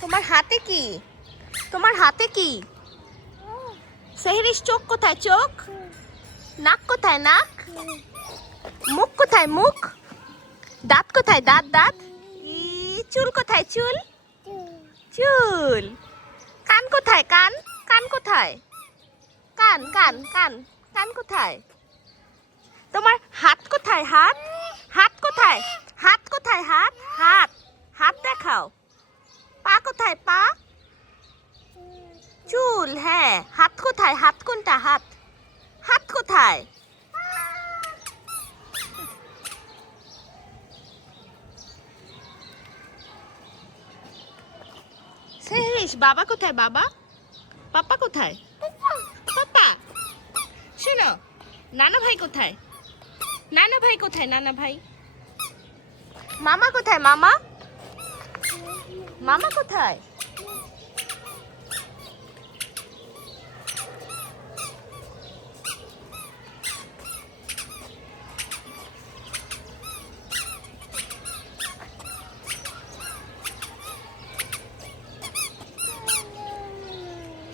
তোমার হাতে কি? তোমার হাতে কি? সেহরিশ চোখ কোথায়? চোখ? নাক কোথায়? নাক? মুখ কোথায়? মুখ? দাঁত কোথায়? দাঁত? দাঁত? চুল কোথায়? চুল? চুল। কান কোথায়? কান? কান কোথায়? কান কান কান কান কোথায়? তোমার হাত কোথায়? হাত? হাত কোথায়? হাত কোথায়? হাত? হাত হাত দেখাও। পা কোথায়? পা? চুল। হ্যাঁ, হাত কোথায়? হাত কোনটা? হাত হাত কোথায়? সেহরিশ বাবা কোথায়? বাবা? পাপা কোথায়? পাপা। শোনো, নানা ভাই কোথায়? নানা ভাই কোথায়? নানা ভাই। মামা কোথায়? মামা? মামা কোথায়?